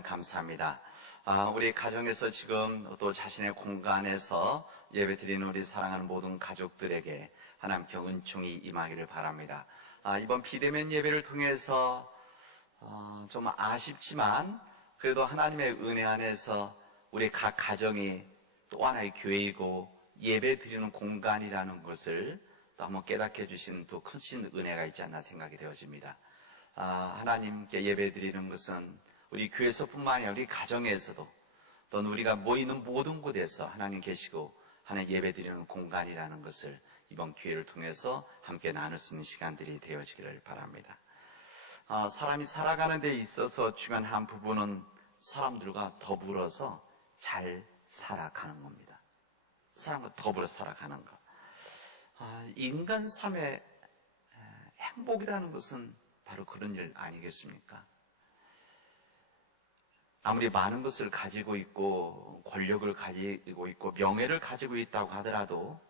감사합니다. 우리 가정에서 지금 또 자신의 공간에서 예배 드리는 우리 사랑하는 모든 가족들에게 하나님께 은총이 임하기를 바랍니다. 이번 비대면 예배를 통해서 좀 아쉽지만 그래도 하나님의 은혜 안에서 우리 각 가정이 또 하나의 교회이고 예배 드리는 공간이라는 것을 또 한번 깨닫게 해주신 또 크신 은혜가 있지 않나 생각이 되어집니다. 하나님께 예배 드리는 것은 우리 교회에서뿐만 아니라 우리 가정에서도 또는 우리가 모이는 모든 곳에서 하나님 계시고 하나님 예배 드리는 공간이라는 것을 이번 기회를 통해서 함께 나눌 수 있는 시간들이 되어지기를 바랍니다. 사람이 살아가는 데 있어서 중요한 한 부분은 사람들과 더불어서 잘 살아가는 겁니다. 사람과 더불어 살아가는 것. 인간 삶의 행복이라는 것은 바로 그런 일 아니겠습니까? 아무리 많은 것을 가지고 있고 권력을 가지고 있고 명예를 가지고 있다고 하더라도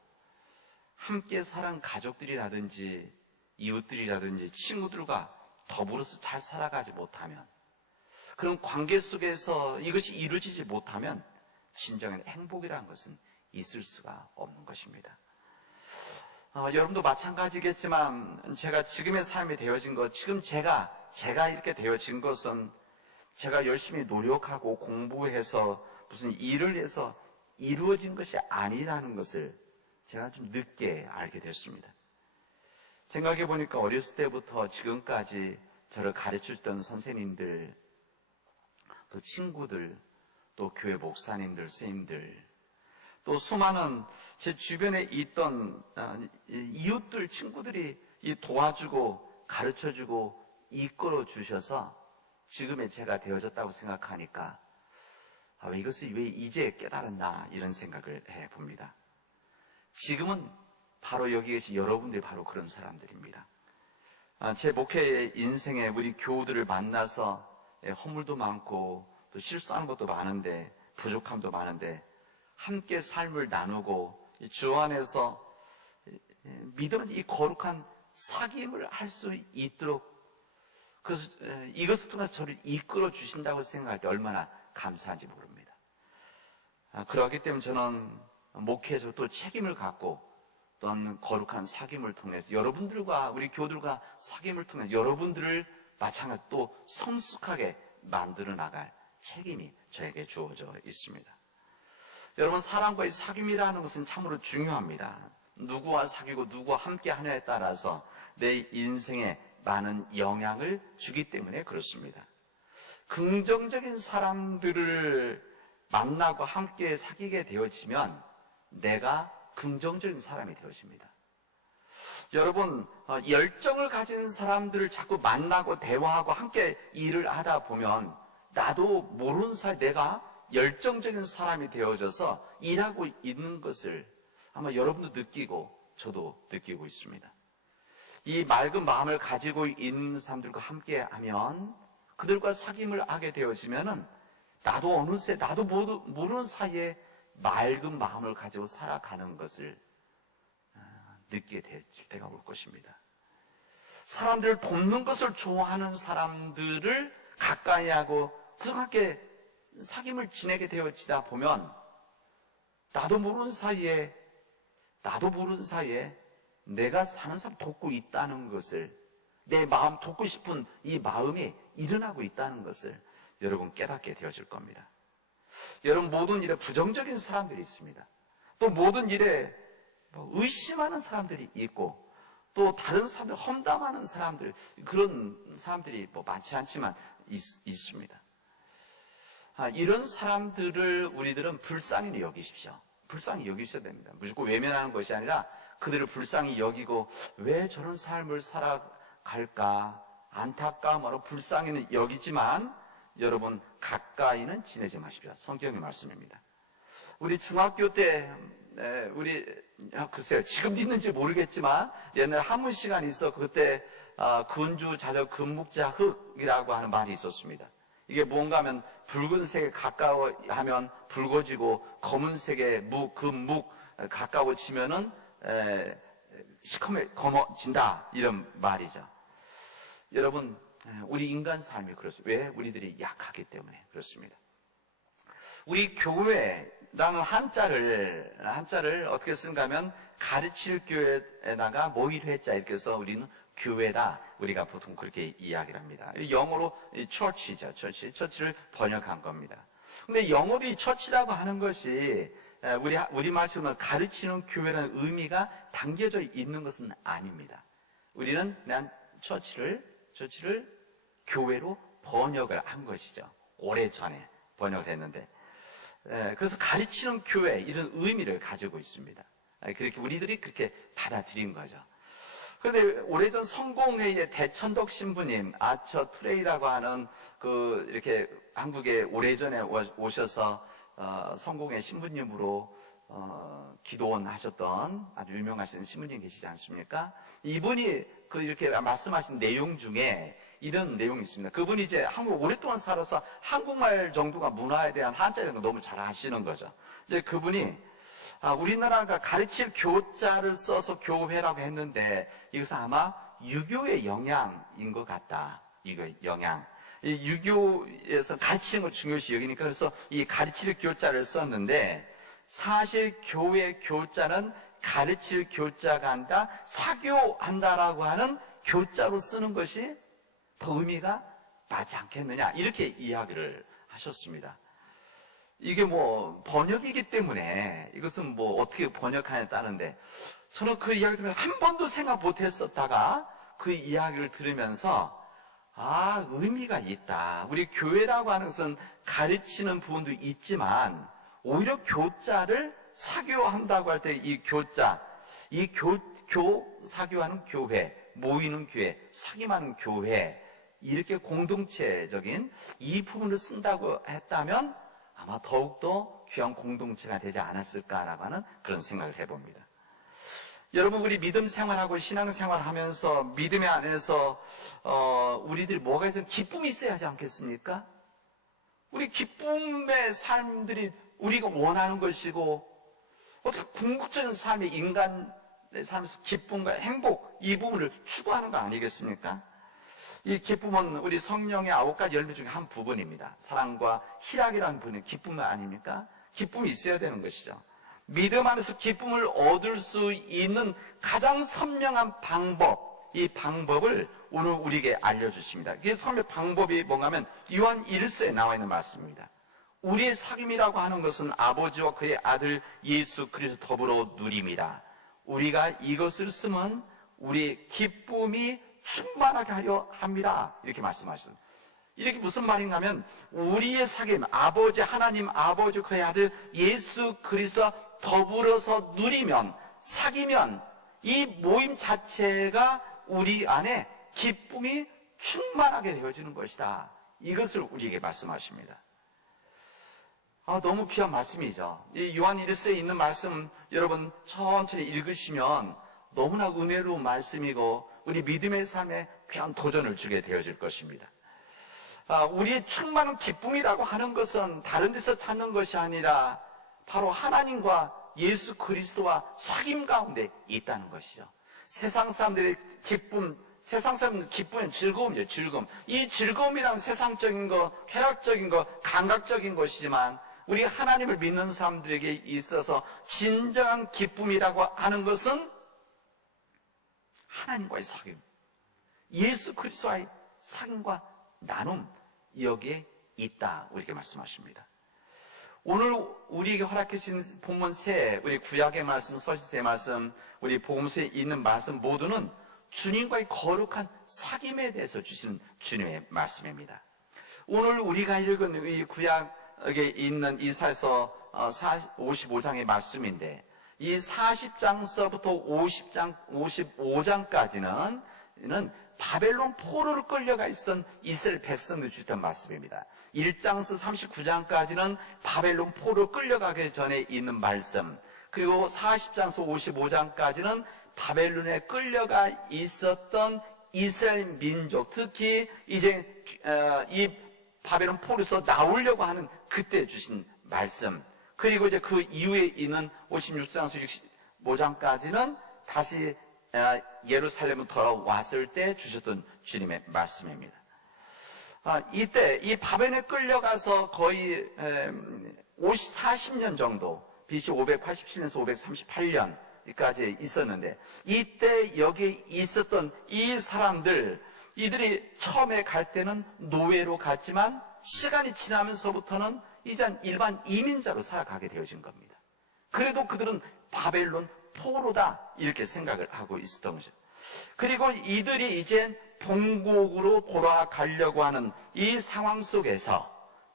함께 살은 가족들이라든지 이웃들이라든지 친구들과 더불어서 잘 살아가지 못하면, 그런 관계 속에서 이것이 이루어지지 못하면 진정한 행복이라는 것은 있을 수가 없는 것입니다. 여러분도 마찬가지겠지만 제가 지금의 삶이 되어진 것, 지금 제가 이렇게 되어진 것은 제가 열심히 노력하고 공부해서 무슨 일을 해서 이루어진 것이 아니라는 것을 제가 좀 늦게 알게 됐습니다. 생각해 보니까 어렸을 때부터 지금까지 저를 가르쳐주던 선생님들, 또 친구들, 또 교회 목사님들, 선생님들, 또 수많은 제 주변에 있던 이웃들, 친구들이 도와주고 가르쳐주고 이끌어 주셔서 지금의 제가 되어졌다고 생각하니까 이것을 왜 이제 깨달았나 이런 생각을 해봅니다. 지금은 바로 여기 계신 여러분들이 바로 그런 사람들입니다. 제 목회 인생에 우리 교우들을 만나서 허물도 많고 또 실수하는 것도 많은데 부족함도 많은데 함께 삶을 나누고 주 안에서 믿음의 이 거룩한 사귐을 할 수 있도록, 그래서 이것을 통해서 저를 이끌어 주신다고 생각할 때 얼마나 감사한지 모릅니다. 그렇기 때문에 저는 목회에서 또 책임을 갖고 또한 거룩한 사귐을 통해서 여러분들과 우리 교우들과 사귐을 통해서 여러분들을 마찬가지로 또 성숙하게 만들어 나갈 책임이 저에게 주어져 있습니다. 여러분, 사람과의 사귐이라는 것은 참으로 중요합니다. 누구와 사귀고 누구와 함께 하냐에 따라서 내 인생에 많은 영향을 주기 때문에 그렇습니다. 긍정적인 사람들을 만나고 함께 사귀게 되어지면 내가 긍정적인 사람이 되어집니다. 여러분, 열정을 가진 사람들을 자꾸 만나고 대화하고 함께 일을 하다 보면 나도 모르는 사이 내가 열정적인 사람이 되어져서 일하고 있는 것을 아마 여러분도 느끼고 저도 느끼고 있습니다. 이 맑은 마음을 가지고 있는 사람들과 함께 하면, 그들과 사귐을 하게 되어지면은 나도 어느새 나도 모르는 사이에 맑은 마음을 가지고 살아가는 것을 느끼게 될 때가 올 것입니다. 사람들을 돕는 것을 좋아하는 사람들을 가까이 하고 그들과 함께 사귐을 지내게 되어지다 보면 나도 모르는 사이에 내가 사는 사람 돕고 있다는 것을, 내 마음 돕고 싶은 이 마음이 일어나고 있다는 것을 여러분 깨닫게 되어질 겁니다. 여러분, 모든 일에 부정적인 사람들이 있습니다. 또 모든 일에 의심하는 사람들이 있고, 또 다른 사람들 험담하는 사람들, 그런 사람들이 많지 않지만 있습니다. 이런 사람들을 우리들은 불쌍히 여기십시오. 불쌍히 여기셔야 됩니다. 무조건 외면하는 것이 아니라 그들을 불쌍히 여기고 왜 저런 삶을 살아갈까 안타까움으로 불쌍히는 여기지만 여러분, 가까이는 지내지 마십시오. 성경의 말씀입니다. 우리 중학교 때 글쎄요, 지금 있는지 모르겠지만 옛날에 한문 시간이 있어. 그때 근주 자적 금묵자 흙이라고 하는 말이 있었습니다. 이게 뭔가 하면 붉은색에 가까워하면 붉어지고 검은색에 금묵 가까워지면은 시커매거머진다, 이런 말이죠. 여러분, 우리 인간 삶이 그렇습니다. 왜? 우리들이 약하기 때문에 그렇습니다. 그렇습니다. 우리 교회라는 한자를 어떻게 쓰는가 하면 가르칠 교회에다가 모일 회자 이렇게 해서 우리는 교회다. 우리가 보통 그렇게 이야기를 합니다. 영어로 church이죠. 처치를 번역한 겁니다. 근데 영어로 이 처치라고 하는 것이 우리말처럼 가르치는 교회라는 의미가 담겨져 있는 것은 아닙니다. 우리는 그냥 처치를 교회로 번역을 한 것이죠. 오래전에 번역을 했는데. 그래서 가르치는 교회 이런 의미를 가지고 있습니다. 그렇게 우리들이 그렇게 받아들인 거죠. 그런데 오래전 성공회의 대천덕 신부님, 아처 트레이라고 하는 이렇게 한국에 오래전에 오셔서 성공회 신부님으로 기도원 하셨던 아주 유명하신 신부님 계시지 않습니까? 이분이 이렇게 말씀하신 내용 중에 이런 내용이 있습니다. 그분이 이제 한국 오랫동안 살아서 한국말 정도가 문화에 대한 한자 정도 너무 잘 아시는 거죠. 이제 그분이 우리나라가 가르칠 교자를 써서 교회라고 했는데 이것은 아마 유교의 영향인 것 같다. 이거 영향. 이 유교에서 가르치는 걸 중요시 여기니까 그래서 이 가르칠 교자를 썼는데 사실 교회 교자는 가르칠 교자가 아니라 사교한다라고 하는 교자로 쓰는 것이 더 의미가 맞지 않겠느냐 이렇게 이야기를 하셨습니다. 이게 번역이기 때문에 이것은 어떻게 번역하냐에 따른데 저는 그 이야기 들으면서 한 번도 생각 못했었다가 그 이야기를 들으면서 의미가 있다. 우리 교회라고 하는 것은 가르치는 부분도 있지만 오히려 교자를 사교한다고 할 때 이 교자, 이 사교하는 교회, 모이는 교회, 사귐하는 교회 이렇게 공동체적인 이 부분을 쓴다고 했다면 아마 더욱더 귀한 공동체가 되지 않았을까라고 하는 그런 생각을 해봅니다. 여러분 우리 믿음 생활하고 신앙생활 하면서 믿음의 안에서 우리들이 뭐가 있으면 기쁨이 있어야 하지 않겠습니까? 우리 기쁨의 삶들이 우리가 원하는 것이고 어떻게 궁극적인 삶의 인간의 삶에서 기쁨과 행복 이 부분을 추구하는 거 아니겠습니까? 이 기쁨은 우리 성령의 9가지 열매 중에 한 부분입니다. 사랑과 희락이라는 부분은 기쁨 아닙니까? 기쁨이 있어야 되는 것이죠. 믿음 안에서 기쁨을 얻을 수 있는 가장 선명한 방법, 이 방법을 오늘 우리에게 알려주십니다. 이 선명 방법이 뭔가 하면 요한 1서에 나와 있는 말씀입니다. 우리의 사귐이라고 하는 것은 아버지와 그의 아들 예수 그리스도 더불어 누림이라. 우리가 이것을 쓰면 우리의 기쁨이 충만하게 하려 합니다. 이렇게 말씀하셨습니다. 이렇게 무슨 말인가 하면 우리의 사귐, 아버지 하나님 아버지 그의 아들 예수 그리스도와 더불어서 누리면 사귀면 이 모임 자체가 우리 안에 기쁨이 충만하게 되어지는 것이다. 이것을 우리에게 말씀하십니다. 너무 귀한 말씀이죠. 이 요한 1서에 있는 말씀 여러분 천천히 읽으시면 너무나 은혜로운 말씀이고 우리 믿음의 삶에 귀한 도전을 주게 되어질 것입니다. 우리의 충만한 기쁨이라고 하는 것은 다른 데서 찾는 것이 아니라 바로 하나님과 예수 그리스도와 사귐 가운데 있다는 것이죠. 세상 사람들의 기쁨, 세상 사람들의 기쁨은 즐거움이죠. 즐거움. 이 즐거움이란 세상적인 것, 쾌락적인 것, 감각적인 것이지만 우리 하나님을 믿는 사람들에게 있어서 진정한 기쁨이라고 하는 것은 하나님과의 사귐, 예수 그리스도와의 사귐과 나눔, 여기에 있다. 우리에게 말씀하십니다. 오늘 우리에게 허락해 주신 본문 세, 우리 구약의 말씀, 서신서의 말씀, 우리 복음서에 있는 말씀 모두는 주님과의 거룩한 사귐에 대해서 주시는 주님의 말씀입니다. 오늘 우리가 읽은 이 구약에 있는 이사야서 55장의 말씀인데 이 40장서부터 55장까지는 바벨론 포로를 끌려가 있었던 이스라엘 백성들이 주셨던 말씀입니다. 1장서 39장까지는 바벨론 포로를 끌려가기 전에 있는 말씀, 그리고 40장서 55장까지는 바벨론에 끌려가 있었던 이스라엘 민족, 특히 이제 이 바벨론 포로에서 나오려고 하는 그때 주신 말씀, 그리고 이제 그 이후에 있는 56장서 65장까지는 다시 예루살렘으로 돌아왔을 때 주셨던 주님의 말씀입니다. 이때 이 바벨론에 끌려가서 거의 40년 정도, BC 587년에서 538년까지 있었는데, 이때 여기 있었던 이 사람들, 이들이 처음에 갈 때는 노예로 갔지만 시간이 지나면서부터는 이제 일반 이민자로 살아가게 되어진 겁니다. 그래도 그들은 바벨론 포로다 이렇게 생각을 하고 있었던 거죠. 그리고 이들이 이제 본국으로 돌아가려고 하는 이 상황 속에서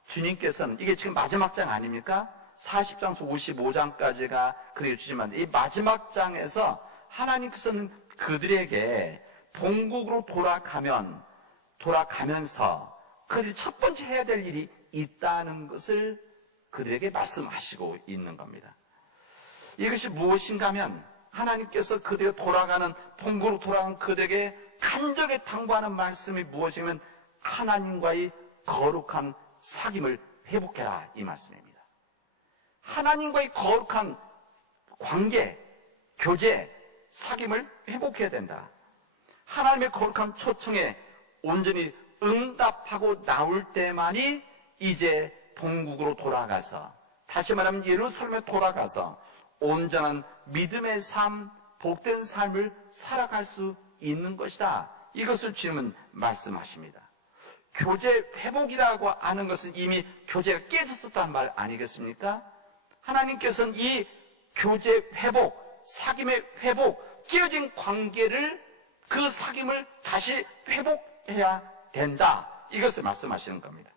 주님께서는, 이게 지금 마지막 장 아닙니까? 40장에서 55장까지가 그렇게 주지만, 이 마지막 장에서 하나님께서는 그들에게 본국으로 돌아가면서 그들이 첫 번째 해야 될 일이 있다는 것을 그들에게 말씀하시고 있는 겁니다. 이것이 무엇인가 하면, 하나님께서 그들이 본국으로 돌아가는 그들에게 간절히 당부하는 말씀이 무엇이냐면, 하나님과의 거룩한 사귐을 회복해라, 이 말씀입니다. 하나님과의 거룩한 관계, 교제, 사귐을 회복해야 된다. 하나님의 거룩한 초청에 온전히 응답하고 나올 때만이 이제 본국으로 돌아가서, 다시 말하면 예루살렘에 돌아가서 온전한 믿음의 삶, 복된 삶을 살아갈 수 있는 것이다. 이것을 주님은 말씀하십니다. 교제 회복이라고 하는 것은 이미 교제가 깨졌었다는 말 아니겠습니까? 하나님께서는 이 교제 회복, 사귐의 회복, 깨어진 관계를, 그 사귐을 다시 회복해야 된다. 이것을 말씀하시는 겁니다.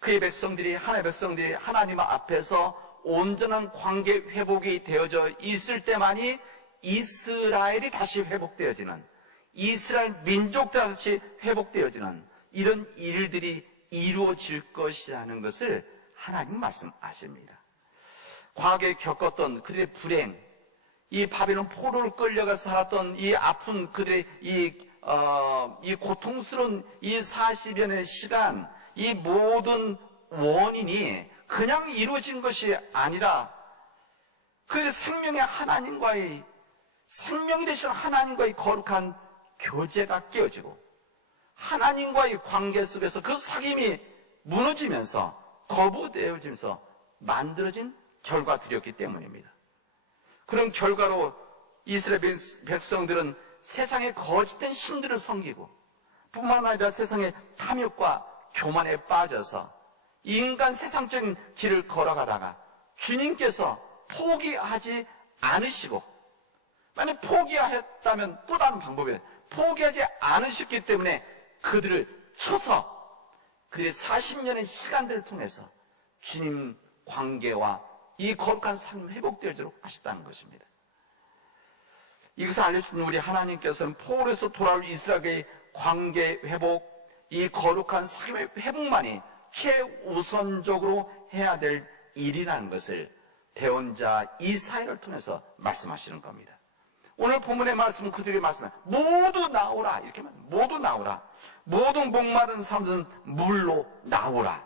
그의 백성들이, 하나님의 백성들이 하나님 앞에서 온전한 관계 회복이 되어져 있을 때만이 이스라엘이 다시 회복되어지는, 이스라엘 민족도 다시 회복되어지는 이런 일들이 이루어질 것이라는 것을 하나님 말씀하십니다. 과거에 겪었던 그들의 불행, 이 바벨론 포로를 끌려가서 살았던 이 아픈 그들의 이 고통스러운 이 40여 년의 시간, 이 모든 원인이 그냥 이루어진 것이 아니라 그 생명의 하나님과의, 생명이 되신 하나님과의 거룩한 교제가 깨어지고 하나님과의 관계 속에서 그 사귐이 무너지면서 거부되어지면서 만들어진 결과들이었기 때문입니다. 그런 결과로 이스라엘 백성들은 세상의 거짓된 신들을 섬기고 뿐만 아니라 세상의 탐욕과 교만에 빠져서 인간 세상적인 길을 걸어가다가 주님께서 포기하지 않으시고, 만약 포기했다면 또 다른 방법이에요. 포기하지 않으셨기 때문에 그들을 쳐서 그의 40년의 시간들을 통해서 주님 관계와 이 거룩한 삶이 회복되도록 하셨다는 것입니다. 이것을 알려주신 우리 하나님께서는 포로에서 돌아올 이스라엘의 관계 회복, 이 거룩한 사귐의 회복만이 최우선적으로 해야 될 일이라는 것을 대언자 이사야를 통해서 말씀하시는 겁니다. 오늘 본문의 말씀은 그들에게 말씀합니다. 모두 나오라, 이렇게 말씀합니다. 모두 나오라. 모든 목마른 사람들은 물로 나오라.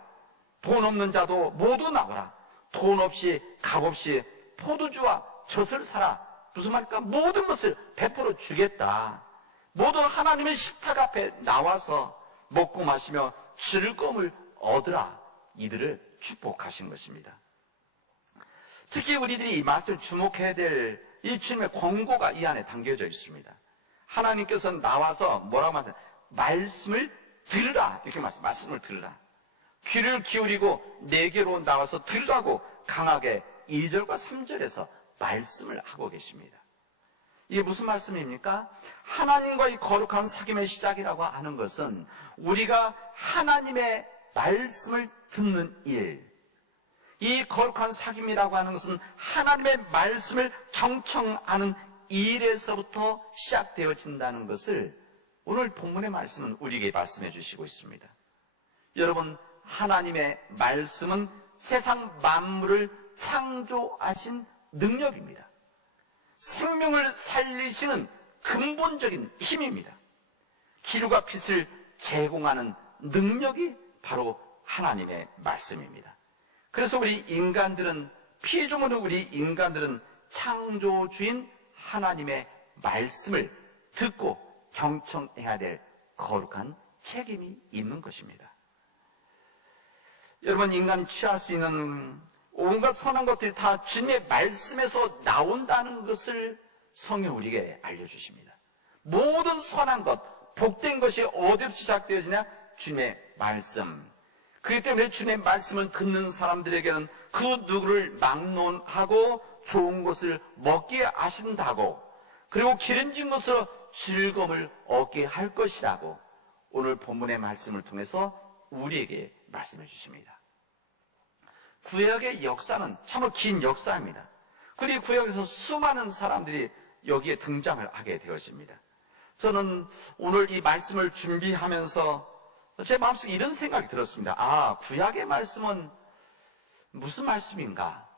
돈 없는 자도 모두 나오라. 돈 없이 값 없이 포도주와 젖을 사라. 무슨 말일까? 모든 것을 베풀어 주겠다. 모두 하나님의 식탁 앞에 나와서 먹고 마시며 즐거움을 얻으라. 이들을 축복하신 것입니다. 특히 우리들이 이 말씀을 주목해야 될 이 주님의 권고가 이 안에 담겨져 있습니다. 하나님께서는 나와서 뭐라고 말씀하세요? 말씀을 들으라. 이렇게 말씀을 들으라. 귀를 기울이고 내게로 나와서 들으라고 강하게 2절과 3절에서 말씀을 하고 계십니다. 이게 무슨 말씀입니까? 하나님과의 거룩한 사귐의 시작이라고 하는 것은 우리가 하나님의 말씀을 듣는 일, 이 거룩한 사귐이라고 하는 것은 하나님의 말씀을 경청하는 일에서부터 시작되어진다는 것을 오늘 본문의 말씀은 우리에게 말씀해 주시고 있습니다. 여러분, 하나님의 말씀은 세상 만물을 창조하신 능력입니다. 생명을 살리시는 근본적인 힘입니다. 기름과 빛을 제공하는 능력이 바로 하나님의 말씀입니다. 그래서 우리 인간들은, 피조물은 우리 인간들은 창조주인 하나님의 말씀을 듣고 경청해야 될 거룩한 책임이 있는 것입니다. 여러분, 인간이 취할 수 있는 온갖 선한 것들이 다 주님의 말씀에서 나온다는 것을 성경 우리에게 알려주십니다. 모든 선한 것, 복된 것이 어디서 시작되어지냐? 주님의 말씀. 그렇기 때문에 주님의 말씀을 듣는 사람들에게는 그 누구를 막론하고 좋은 것을 먹게 하신다고, 그리고 기름진 것으로 즐거움을 얻게 할 것이라고 오늘 본문의 말씀을 통해서 우리에게 말씀해 주십니다. 구약의 역사는 참으로 긴 역사입니다. 그리고 구약에서 수많은 사람들이 여기에 등장을 하게 되었습니다. 저는 오늘 이 말씀을 준비하면서 제 마음속에 이런 생각이 들었습니다. 아, 구약의 말씀은 무슨 말씀인가?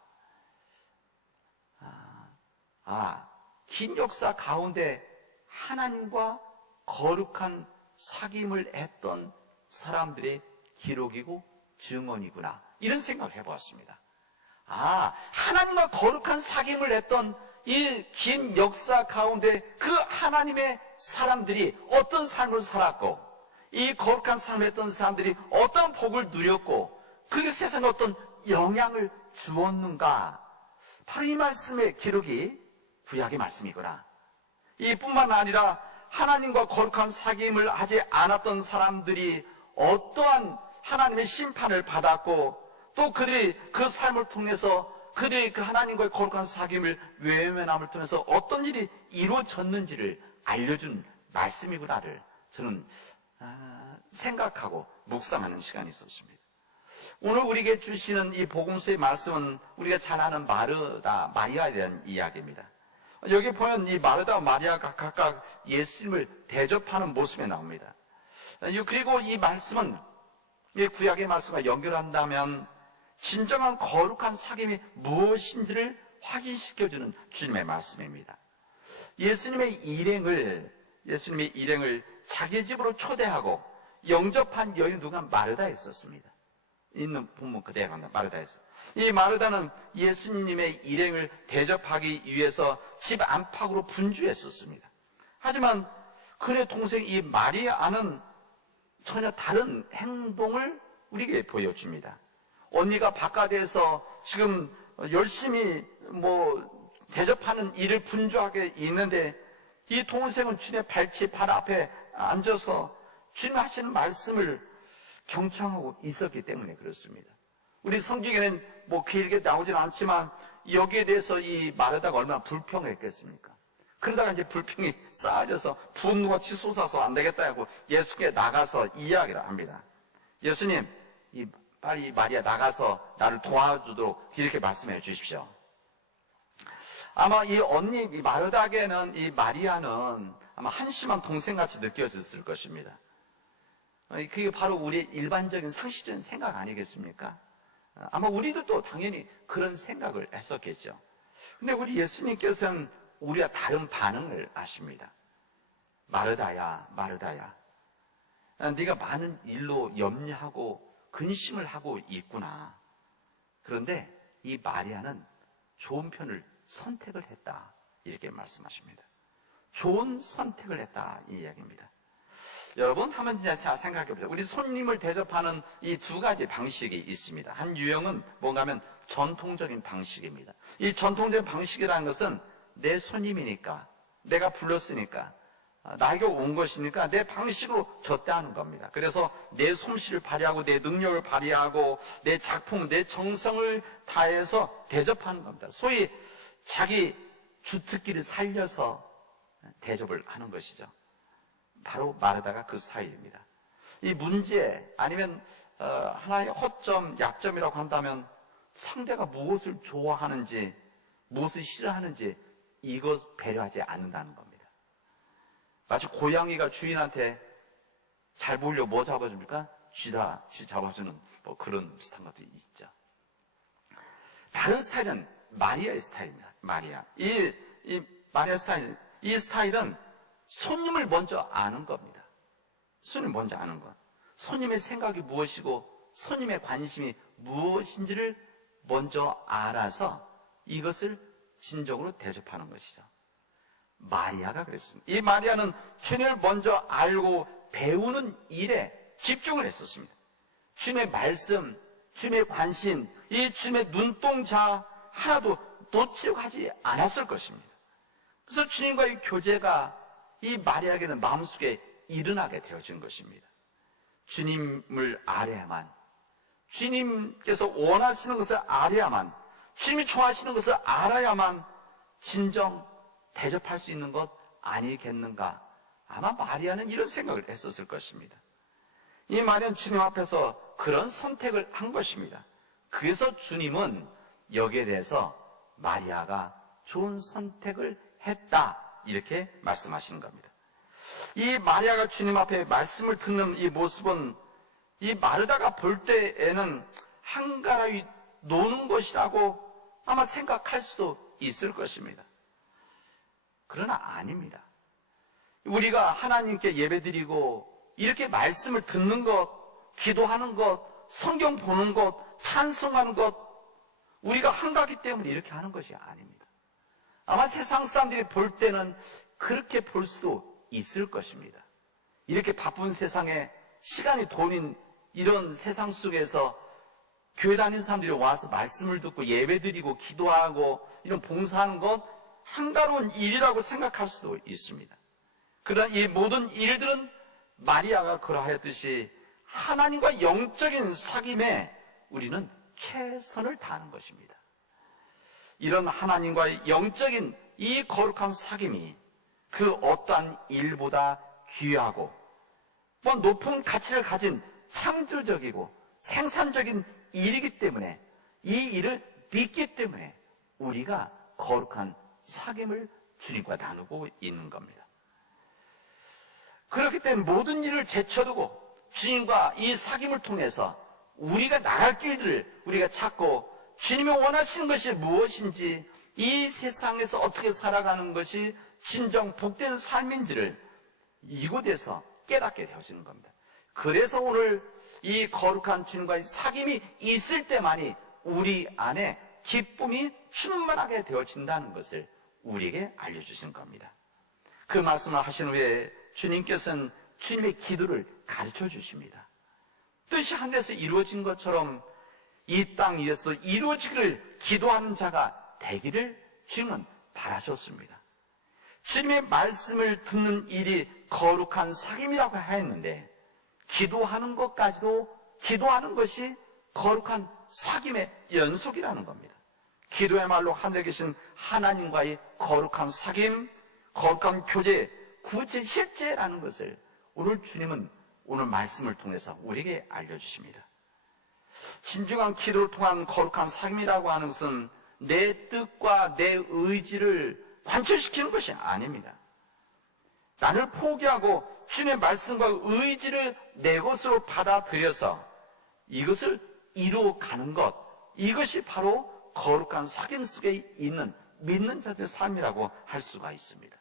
긴 역사 가운데 하나님과 거룩한 사귐을 했던 사람들의 기록이고 증언이구나, 이런 생각을 해보았습니다. 하나님과 거룩한 사귐을 했던 이 긴 역사 가운데 그 하나님의 사람들이 어떤 삶을 살았고, 이 거룩한 삶을 했던 사람들이 어떤 복을 누렸고, 그게 세상에 어떤 영향을 주었는가, 바로 이 말씀의 기록이 구약의 말씀이구나. 이뿐만 아니라 하나님과 거룩한 사귐을 하지 않았던 사람들이 어떠한 하나님의 심판을 받았고, 또 그들이 그 삶을 통해서 그들이 그 하나님과의 거룩한 사귐을 외면함을 통해서 어떤 일이 이루어졌는지를 알려준 말씀이구나를 저는 생각하고 묵상하는 시간이 있었습니다. 오늘 우리에게 주시는 이 복음서의 말씀은 우리가 잘 아는 마르다, 마리아에 대한 이야기입니다. 여기 보면 이 마르다와 마리아가 각각 예수님을 대접하는 모습이 나옵니다. 그리고 이 말씀은 이 구약의 말씀과 연결한다면 진정한 거룩한 사귐이 무엇인지를 확인시켜주는 주님의 말씀입니다. 예수님의 일행을 자기 집으로 초대하고 영접한 여인 누가 마르다였었습니다. 있는 본문 그대로 간다. 마르다였어요. 이 마르다는 예수님의 일행을 대접하기 위해서 집 안팎으로 분주했었습니다. 하지만 그의 동생 이 마리아는 전혀 다른 행동을 우리에게 보여줍니다. 언니가 바깥에서 지금 열심히 대접하는 일을 분주하게 있는데, 이 동생은 주님의 발 앞에 앉아서 주님 하시는 말씀을 경청하고 있었기 때문에 그렇습니다. 우리 성경에는 길게 나오진 않지만 여기에 대해서 이 마르다가 얼마나 불평을 했겠습니까? 그러다가 이제 불평이 쌓여져서 분노가 치솟아서 안 되겠다 하고 예수께 나가서 이야기를 합니다. 예수님, 빨리 마리아 나가서 나를 도와주도록 이렇게 말씀해 주십시오. 아마 이 마르다에게는 이 마리아는 아마 한심한 동생같이 느껴졌을 것입니다. 그게 바로 우리의 일반적인 상식적인 생각 아니겠습니까? 아마 우리들도 당연히 그런 생각을 했었겠죠. 근데 우리 예수님께서는 우리와 다른 반응을 하십니다. 마르다야, 네가 많은 일로 염려하고 근심을 하고 있구나. 그런데 이 마리아는 좋은 편을 선택을 했다, 이렇게 말씀하십니다. 좋은 선택을 했다, 이 이야기입니다. 여러분, 한번 진짜 생각해 보세요. 우리 손님을 대접하는 이 두 가지 방식이 있습니다. 한 유형은 뭔가 하면 전통적인 방식입니다. 이 전통적인 방식이라는 것은 내 손님이니까, 내가 불렀으니까, 나에게 온 것이니까 내 방식으로 접대하는 겁니다. 그래서 내 솜씨를 발휘하고 내 능력을 발휘하고 내 작품, 내 정성을 다해서 대접하는 겁니다. 소위 자기 주특기를 살려서 대접을 하는 것이죠. 바로 마르다가 그 사이입니다. 이 문제 아니면 하나의 허점, 약점이라고 한다면 상대가 무엇을 좋아하는지, 무엇을 싫어하는지 이것 배려하지 않는다는 겁니다. 마치 고양이가 주인한테 잘 보려고 뭐 잡아줍니까? 쥐 잡아주는 그런 비슷한 것도 있죠. 다른 스타일은 마리아의 스타일입니다. 이 마리아 스타일, 이 스타일은 손님을 먼저 아는 겁니다. 손님을 먼저 아는 것. 손님의 생각이 무엇이고 손님의 관심이 무엇인지를 먼저 알아서 이것을 진정으로 대접하는 것이죠. 마리아가 그랬습니다. 이 마리아는 주님을 먼저 알고 배우는 일에 집중을 했었습니다. 주님의 말씀, 주님의 관심, 이 주님의 눈동자 하나도 놓치려고 하지 않았을 것입니다. 그래서 주님과의 교제가 이 마리아에게는 마음속에 일어나게 되어진 것입니다. 주님을 알아야만, 주님께서 원하시는 것을 알아야만, 주님이 좋아하시는 것을 알아야만 진정 대접할 수 있는 것 아니겠는가? 아마 마리아는 이런 생각을 했었을 것입니다. 이 마리아는 주님 앞에서 그런 선택을 한 것입니다. 그래서 주님은 여기에 대해서 마리아가 좋은 선택을 했다, 이렇게 말씀하시는 겁니다. 이 마리아가 주님 앞에 말씀을 듣는 이 모습은 이 마르다가 볼 때에는 한가라이 노는 것이라고 아마 생각할 수도 있을 것입니다. 그러나 아닙니다. 우리가 하나님께 예배드리고 이렇게 말씀을 듣는 것, 기도하는 것, 성경 보는 것, 찬송하는 것, 우리가 한가하기 때문에 이렇게 하는 것이 아닙니다. 아마 세상 사람들이 볼 때는 그렇게 볼 수도 있을 것입니다. 이렇게 바쁜 세상에 시간이 돈인 이런 세상 속에서 교회 다니는 사람들이 와서 말씀을 듣고 예배드리고 기도하고 이런 봉사하는 것 한가로운 일이라고 생각할 수도 있습니다. 그러나 이 모든 일들은 마리아가 그러하였듯이 하나님과 영적인 사귐에 우리는 최선을 다하는 것입니다. 이런 하나님과의 영적인 이 거룩한 사귐이 그 어떠한 일보다 귀하고 뭐 높은 가치를 가진 창조적이고 생산적인 일이기 때문에, 이 일을 믿기 때문에 우리가 거룩한 사귐을 주님과 나누고 있는 겁니다. 그렇기 때문에 모든 일을 제쳐두고 주님과 이 사귐을 통해서 우리가 나갈 길들을 우리가 찾고 주님이 원하시는 것이 무엇인지, 이 세상에서 어떻게 살아가는 것이 진정 복된 삶인지를 이곳에서 깨닫게 되어지는 겁니다. 그래서 오늘 이 거룩한 주님과의 사귐이 있을 때만이 우리 안에 기쁨이 충만하게 되어진다는 것을 우리에게 알려주신 겁니다. 그 말씀을 하신 후에 주님께서는 주님의 기도를 가르쳐 주십니다. 뜻이 하늘에서 이루어진 것처럼 이 땅 위에서도 이루어지기를 기도하는 자가 되기를 주님은 바라셨습니다. 주님의 말씀을 듣는 일이 거룩한 사귐이라고 하였는데, 기도하는 것까지도, 기도하는 것이 거룩한 사귐의 연속이라는 겁니다. 기도야말로 하늘에 계신 하나님과의 거룩한 사귐, 거룩한 교제, 구체 실제라는 것을 오늘 주님은 오늘 말씀을 통해서 우리에게 알려주십니다. 진중한 기도를 통한 거룩한 사귐이라고 하는 것은 내 뜻과 내 의지를 관철시키는 것이 아닙니다. 나를 포기하고 주님의 말씀과 의지를 내 것으로 받아들여서 이것을 이루어가는 것, 이것이 바로 거룩한 사귐 속에 있는 믿는 자들의 삶이라고 할 수가 있습니다.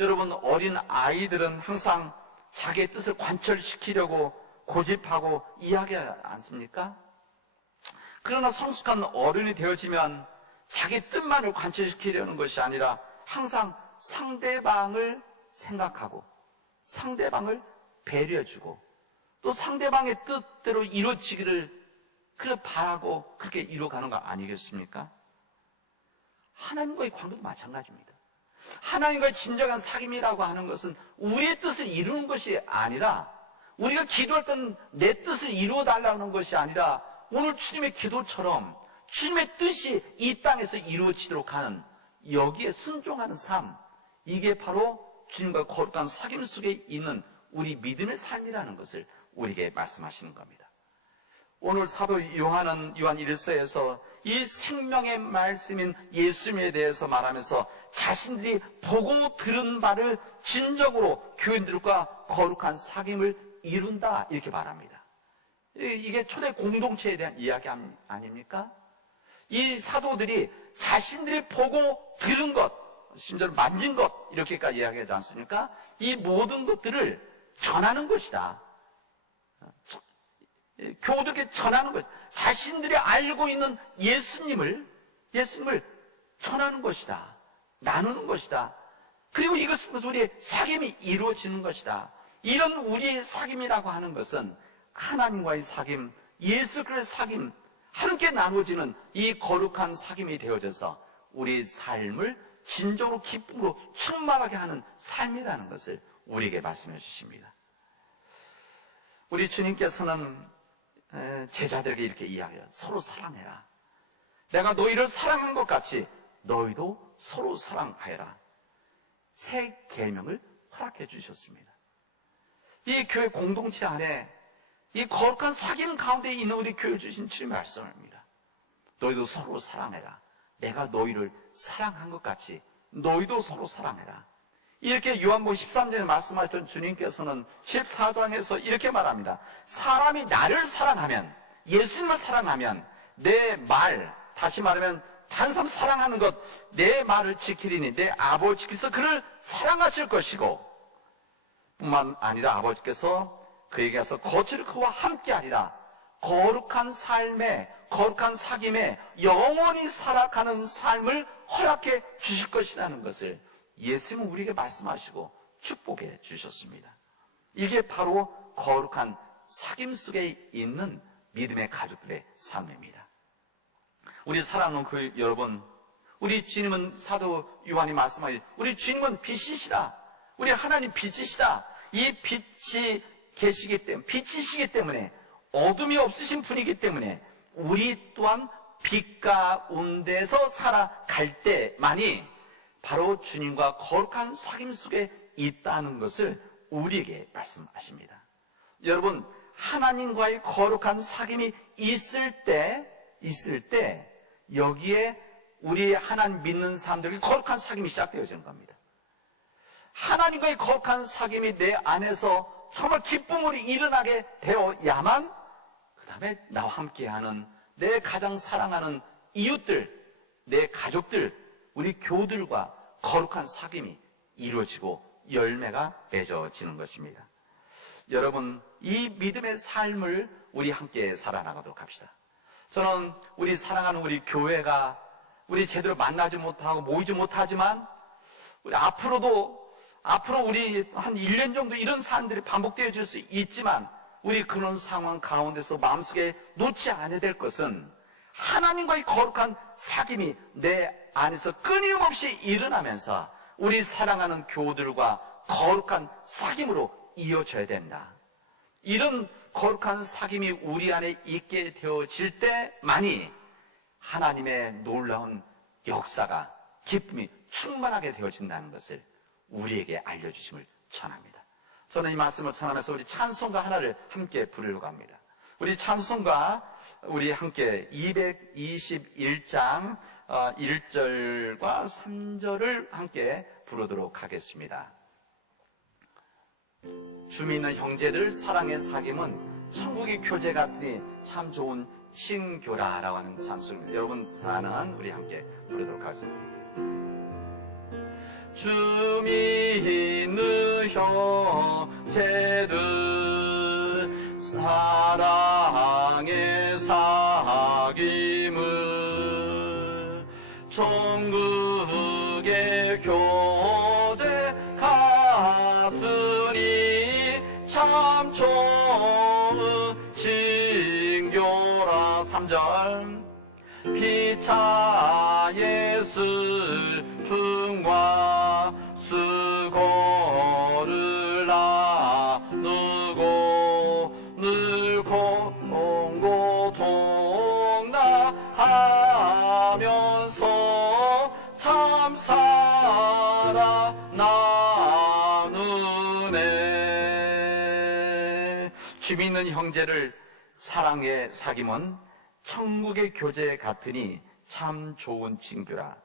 여러분, 어린 아이들은 항상 자기의 뜻을 관철시키려고 고집하고 이야기하지 않습니까? 그러나 성숙한 어른이 되어지면 자기 뜻만을 관철시키려는 것이 아니라 항상 상대방을 생각하고 상대방을 배려해주고 또 상대방의 뜻대로 이루어지기를 그렇게 바라고 그렇게 이루어가는 거 아니겠습니까? 하나님과의 관계도 마찬가지입니다. 하나님과의 진정한 사귐이라고 하는 것은 우리의 뜻을 이루는 것이 아니라, 우리가 기도할 때는 내 뜻을 이루어달라는 것이 아니라 오늘 주님의 기도처럼 주님의 뜻이 이 땅에서 이루어지도록 하는, 여기에 순종하는 삶, 이게 바로 주님과 거룩한 사귐 속에 있는 우리 믿음의 삶이라는 것을 우리에게 말씀하시는 겁니다. 오늘 사도 요한은 요한 1서에서 이 생명의 말씀인 예수님에 대해서 말하면서 자신들이 보고 들은 바를 진정으로 교인들과 거룩한 사귐을 이룬다, 이렇게 말합니다. 이게 초대 공동체에 대한 이야기 아닙니까? 이 사도들이 자신들이 보고 들은 것, 심지어 만진 것, 이렇게까지 이야기하지 않습니까? 이 모든 것들을 전하는 것이다. 교우들에게 전하는 것, 자신들이 알고 있는 예수님을 전하는 것이다. 나누는 것이다. 그리고 이것을 통해서 우리의 사귐이 이루어지는 것이다. 이런 우리의 사귐이라고 하는 것은 하나님과의 사귐, 예수 그리스도의 사귐, 함께 나누어지는 이 거룩한 사귐이 되어져서 우리 삶을 진정으로 기쁨으로 충만하게 하는 삶이라는 것을 우리에게 말씀해 주십니다. 우리 주님께서는 제자들에게 이렇게 이야기해요. 서로 사랑해라. 내가 너희를 사랑한 것 같이 너희도 서로 사랑하여라. 새 계명을 허락해 주셨습니다. 이 교회 공동체 안에 이 거룩한 사귐 가운데 있는 우리 교회 주신 주님의 말씀입니다. 너희도 서로 사랑해라. 내가 너희를 사랑한 것 같이 너희도 서로 사랑해라. 이렇게 요한복음 13장에 말씀하셨던 주님께서는 14장에서 이렇게 말합니다. 사람이 나를 사랑하면, 예수님을 사랑하면 내 말, 다시 말하면 단순 사랑하는 것, 내 말을 지키리니 내 아버지께서 그를 사랑하실 것이고, 뿐만 아니라 아버지께서 그에게 와서 거처를 그와 함께하리라. 거룩한 삶에, 거룩한 사귐에 영원히 살아가는 삶을 허락해 주실 것이라는 것을 예수님은 우리에게 말씀하시고 축복해 주셨습니다. 이게 바로 거룩한 사귐 속에 있는 믿음의 가족들의 삶입니다. 우리 사랑하는 그 여러분, 우리 주님은 사도 요한이 말씀하신 우리 주님은 빛이시다. 우리 하나님 빛이시다. 이 빛이 계시기 때문에, 빛이시기 때문에, 어둠이 없으신 분이기 때문에 우리 또한 빛 가운데서 살아갈 때만이 바로 주님과 거룩한 사귐 속에 있다는 것을 우리에게 말씀하십니다. 여러분, 하나님과의 거룩한 사귐이 있을 때 여기에 우리 하나님 믿는 사람들이 거룩한 사귐이 시작되어지는 겁니다. 하나님과의 거룩한 사귐이 내 안에서 정말 기쁨으로 일어나게 되어야만 그 다음에 나와 함께하는 내 가장 사랑하는 이웃들, 내 가족들, 우리 교우들과 거룩한 사귐이 이루어지고 열매가 맺어지는 것입니다. 여러분, 이 믿음의 삶을 우리 함께 살아나가도록 합시다. 저는 우리 사랑하는 우리 교회가 우리 제대로 만나지 못하고 모이지 못하지만 우리 앞으로 우리 한 1년 정도 이런 사람들이 반복되어질 수 있지만 우리 그런 상황 가운데서 마음속에 놓지 않아야 될 것은 하나님과의 거룩한 사귐이 내 안에서 끊임없이 일어나면서 우리 사랑하는 교우들과 거룩한 사귐으로 이어져야 된다. 이런 거룩한 사귐이 우리 안에 있게 되어질 때만이 하나님의 놀라운 역사가, 기쁨이 충만하게 되어진다는 것을 우리에게 알려주심을 전합니다. 저는 이 말씀을 전하면서 우리 찬송가 하나를 함께 부르려고 합니다. 우리 찬송가 우리 함께 221장 1절과 3절을 함께 부르도록 하겠습니다. 주 믿는 형제들 사랑의 사귐은 천국의 교제 같으니 참 좋은 친교라라고 하는 찬송입니다. 여러분 잘 아는 우리 함께 부르도록 하겠습니다. 주 믿는 형제들 사랑의 사귐을 천국의 교제 같으니 참 좋은 친교라. 3절 피차의 슬픔과 수고를 나누고 늘 공고통나하면서 참 살아나누네. 주 믿는 형제를 사랑의 사귐은 천국의 교제 같으니 참 좋은 친교라.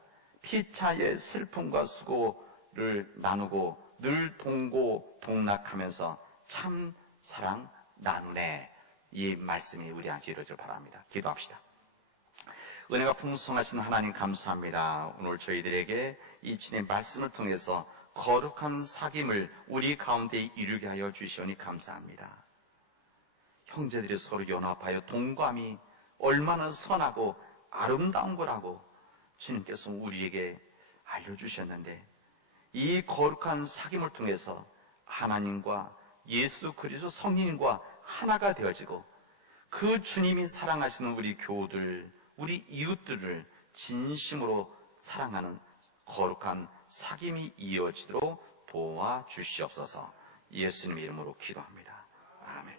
피차의 슬픔과 수고를 나누고 늘 동고동락하면서 참 사랑 나누네. 이 말씀이 우리 안에 이루어질 바랍니다. 기도합시다. 은혜가 풍성하신 하나님 감사합니다. 오늘 저희들에게 이 주님의 말씀을 통해서 거룩한 사귐을 우리 가운데 이루게 하여 주시오니 감사합니다. 형제들이 서로 연합하여 동감이 얼마나 선하고 아름다운 거라고 주님께서 우리에게 알려주셨는데 이 거룩한 사귐을 통해서 하나님과 예수 그리스도 성령님과 하나가 되어지고 그 주님이 사랑하시는 우리 교우들, 우리 이웃들을 진심으로 사랑하는 거룩한 사귐이 이어지도록 도와주시옵소서. 예수님의 이름으로 기도합니다. 아멘.